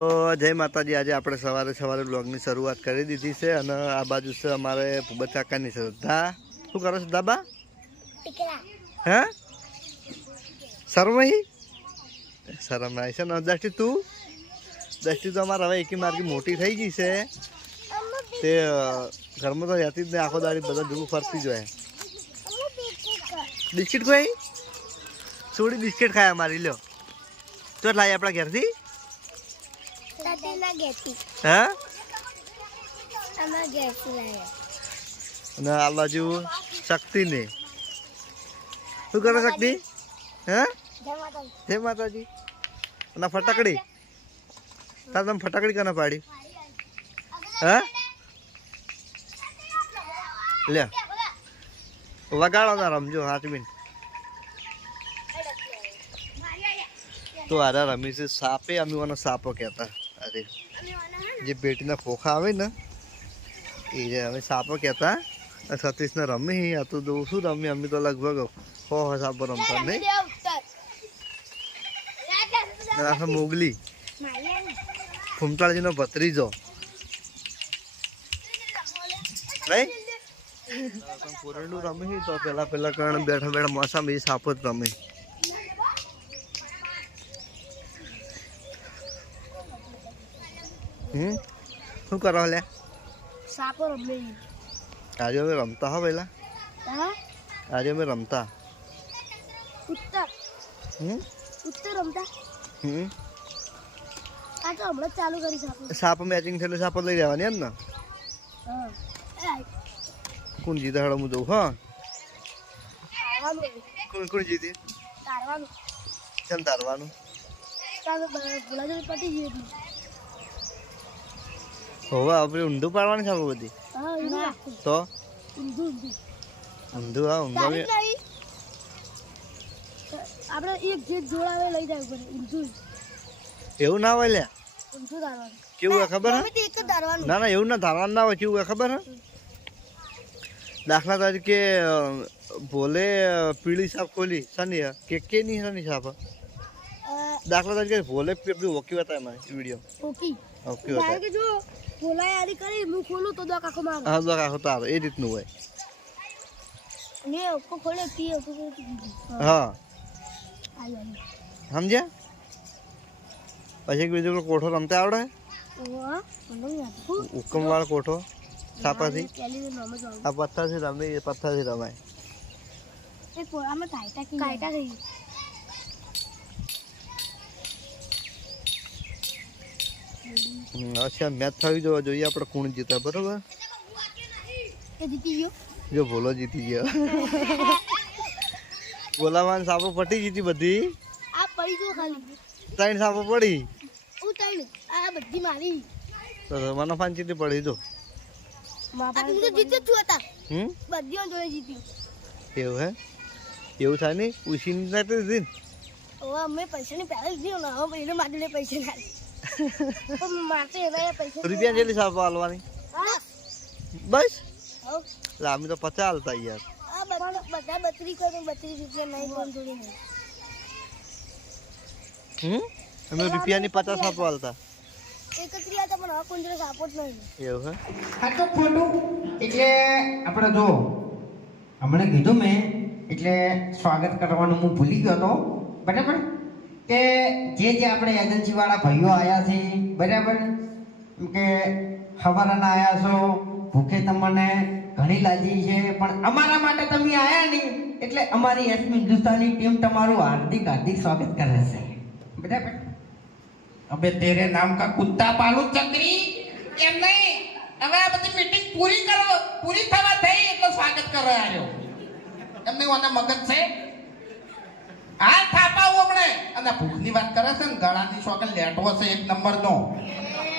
તો જય માતાજી। આજે આપણે સવારે સવારે બ્લોગની શરૂઆત કરી દીધી છે અને આ બાજુ છે અમારે ભૂપત કાકાની શ્રદ્ધા। શું કરો છો દાબા? હે શરમઈ શરમ આવી છે ને દ્રષ્ટિ તું? દ્રષ્ટિ તો અમારે હવે એકી માર્ગી મોટી થઈ ગઈ છે તે ઘરમાં તો રહેતી જ નહીં, આખો દાડી બધા ભેગું ફરતી જ હોય। બિસ્કિટ કોઈ સોડી બિસ્કિટ ખાય અમારી લ્યો તો લાવી આપણા ઘેરથી। હા અને આ બાજુ શક્તિ ને શું કરે શક્તિ? હે જય માતાજી। અને ફટાકડી તાર તમે ફટાકડી કને પાડી? હા લે વગાડો ના રમજો હાથમીન। તો આરા રમી છે સાપે, અમે મને સાપો કહેતા। અરે જે બેટીના ખોખા આવે ને એ અમે સાપો કહેતા। સતીશને રમી આ તો શું રમી અમે તો લગભગ સાપો રમતા નહીં। મોગલી ફૂમતાળજીનો ભત્રીજો નહીં કોરડું રમી તો પેલા કણ બેઠા બેઠા મોસમ એ સાપો જ રમે। શું કરો લે? સાપો રમે આજે અમે રમતા હો પેલા, આજે અમે રમતા ઉત્તર રમતા। આ તો હમણાં ચાલુ કરી સાપ મેચિંગ થયેલું સાપો લઈ જવાની એમ ને? કોણ જીતે હડો હું જઉં? હા કોણ જીતે? કેમ તારવાનું? હવે આપણે ઊંધું પાડવાની સાપો બધી તો ઊંધું હા ઊંધું આપણે એક જે જોડાવે લઈ જાય ઉપર ઊંધું એવું ના હોય લે। ઊંધું ધારવાનું કેવું હોય ખબર હે? ના ના એવું ના ધારવાનું ના હોય। કેવું હોય ખબર હે? દાખલા તરીકે ભોલે પીળી સાપ ખોલી શનિ કે નહીં શનિ સાપ દાખલા તરીકે ભોલે પેલી ઓકી હતા એમાં વિડીયો ઓકી હતા કે જો ભોલા યારી કરી હું ખોલું તો દો કાકો મારો હા દો કાકો તારો એ રીતનું હોય ને ઓકો ખોલે કી ઓકો હા સમજ્યા? પછી બીજો કોઠો રમતા આવડે? હુકમ વાળો કોઠો સાપાથી આ પથ્થરથી રમે એ પથ્થરથી રમાય। અચ્છા મેચ થવી જોઈએ આપણે કોણ જીતા બરોબર? જો ભોલો જીતી ગયો બોલાવાન સાપો પટી જીતી બધી ત્રણ સાપો પડી તો મને ફાંચી પડી જો એવું હે એવું થાય ને ઉછી નથી પૈસા ની પહેલા દીધો માટે પૈસા રૂપિયા જેટલી સાપો હાલવાની બસ લાંબી તો 50 હાલતા યાર બધા 32 રૂપિયા નહીં અમે રૂપિયાની 50 સાપો હાલતા એવું હે ખોટું એટલે આપણે જો હમણાં કીધું મેં એટલે સ્વાગત કરવાનું હું ભૂલી ગયો હતો બરાબર કે જે આપણે એજન્સી વાળા ભાઈઓ આવ્યા છે બરાબર કે સવારના આવ્યા છો ભૂખે તમને ઘણી લાગી છે પણ અમારા માટે તમે આવ્યા નહીં એટલે અમારી એસમી હિન્દુસ્તાની ટીમ તમારું હાર્દિક સ્વાગત કરે છે બરાબર। अबे तेरे नाम का कुत्ता पालू चक्री एम नहीं હવે આ બધી મીટિંગ પૂરી થવા થઈ એટલે સ્વાગત કરવા આવ્યો એમને ઓને મગજ છે આ થાપાવું હમણે અને ભૂખની વાત કરે છે ને ગળાની સોકલ લેટવો છે એક નંબરનો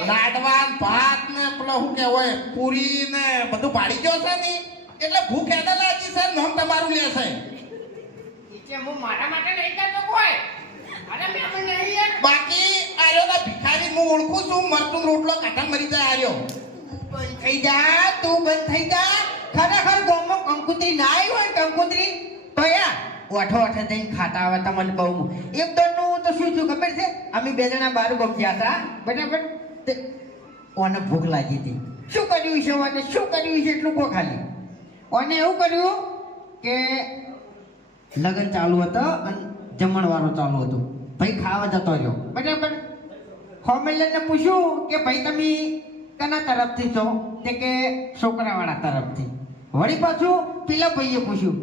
લાડવાન ભાત ને પેલો શું કહેવાય પૂરી ને બધું પાડી ગયો છે ને એટલે ભૂખ એને લાગી છે નામ તમારું લેશે એટલે હું મારા માટે લઈ જતો કોઈ બાકી આર્યો ના ભિખારી હું ઓળખું છું મરતું રોટલો કાઢા મરી જાય આર્યો બંધ થઈ જા તું બંધ થઈ જા ખરેખર ગોમો કંકુતરી ના આવી હોય કંકુતરી તો યા ઓઠો ઓઠે જઈને ખાતા આવે તમને કહું એક દોડનું તો શું થયું ખબર છે અમે બે જણા બાર ગમ ગયા હતા બરાબર તે ઓને ભૂખ લાગી હતી શું કર્યું છે ઓને શું કર્યું છે એટલું કો ખાલી ઓને એવું કર્યું કે લગન ચાલુ હતો અને જમણવારો ચાલુ હતો ભાઈ ખાવા જતો રહ્યો બરાબર હોમેલને પૂછ્યું કે ભાઈ તમે કના તરફથી છો તે કે છોકરાવાળા તરફથી વળી પાછું પેલા ભાઈએ પૂછ્યું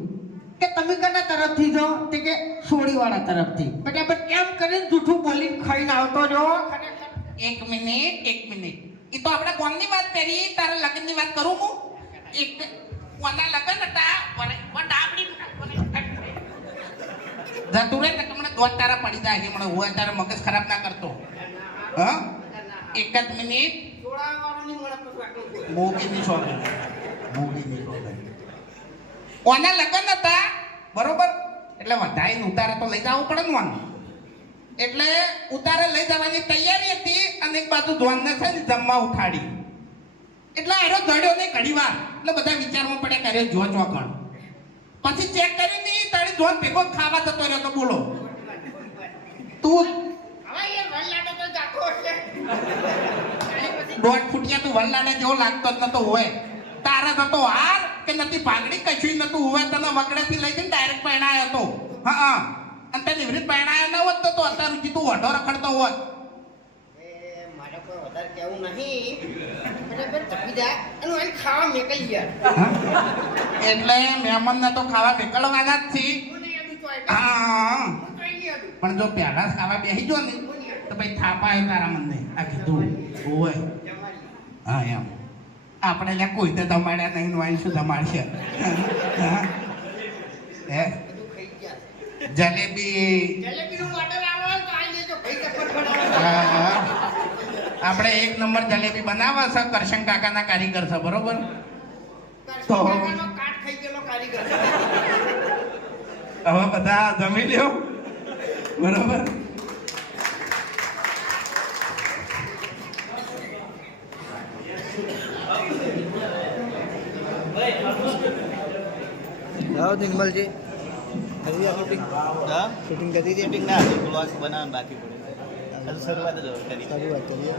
કે તમે કના તરફથી છો તે કે સોડીવાળા તરફથી બરાબર એમ કરીને જૂઠું બોલીને ખાઈને આવતો રહ્યો એક મિનિટ એ તો આપણે કોમની વાત કરી તારા લગ્નની વાત કરું હું એક કોના લગ્ન હતા ડાબડી જતું રે ને મને દોત તારા પડી જાય છે મને હું તારા મગજ ખરાબ ના કરતો હા એક જ મિનિટ મોગીની શોધે કોના લગ્ન હતા બરોબર એટલે વધાઈને ઉતારે તો લઈ જવું પડે ને મને એટલે ઉતારે લઈ જવાની તૈયારી હતી અને એક બાજુ ધોનને છે ને જમવા ઉઠાડી એટલે આરો જડ્યો નહીં ઘડી વાર એટલે બધા વિચારમાં પડે કર્યો જો ચોકણ પછી ચેક કરીને તારી ધોન ભેગો ખાવા જતો રહ્યો તો બોલો તું દોઢ ફૂટિયા તું વરલાડા જેવો લાગતો જ નતો હોય તારા નતો હાર કે નથી પાઘડી કશું નતું હોય તને વગડેથી લઈ જઈને ડાયરેક્ટ પહેણાયો હતો હા અને તે નિવૃત્ત પહેણાયો ન હોત તો અત્યાર સુધી તું વઢો રખડતો હોત મારે કોઈ વધારે કેવું નહીં બરાબર તપી જાય અને એને ખાવા મેકાઈ ગયા એટલે મહેમાનને તો ખાવા બેકળવાના જ છે હા પણ જો પહેલા ખાવા બેસી જો ને તો ભાઈ થાપાયો તારા મને આ કીધું હોય હા એમ આપણે ત્યાં કોઈ તો જમાડ્યા નહીં વાઈ શું જમાડશે હે જલેબી આપણે એક નંબર જલેબી બનાવવા છે કરશન કાકાના કારીગર છે બરોબર તો હવે બધા જમી લ્યો બરોબર જાઓ નિર્મલજી કરી આ શૂટિંગ હા શૂટિંગ કરી દે શૂટિંગ ના બ્લોગ બનાવવાનું બાકી પડે હજુ શરૂઆત જ કરી શરૂઆત કરીએ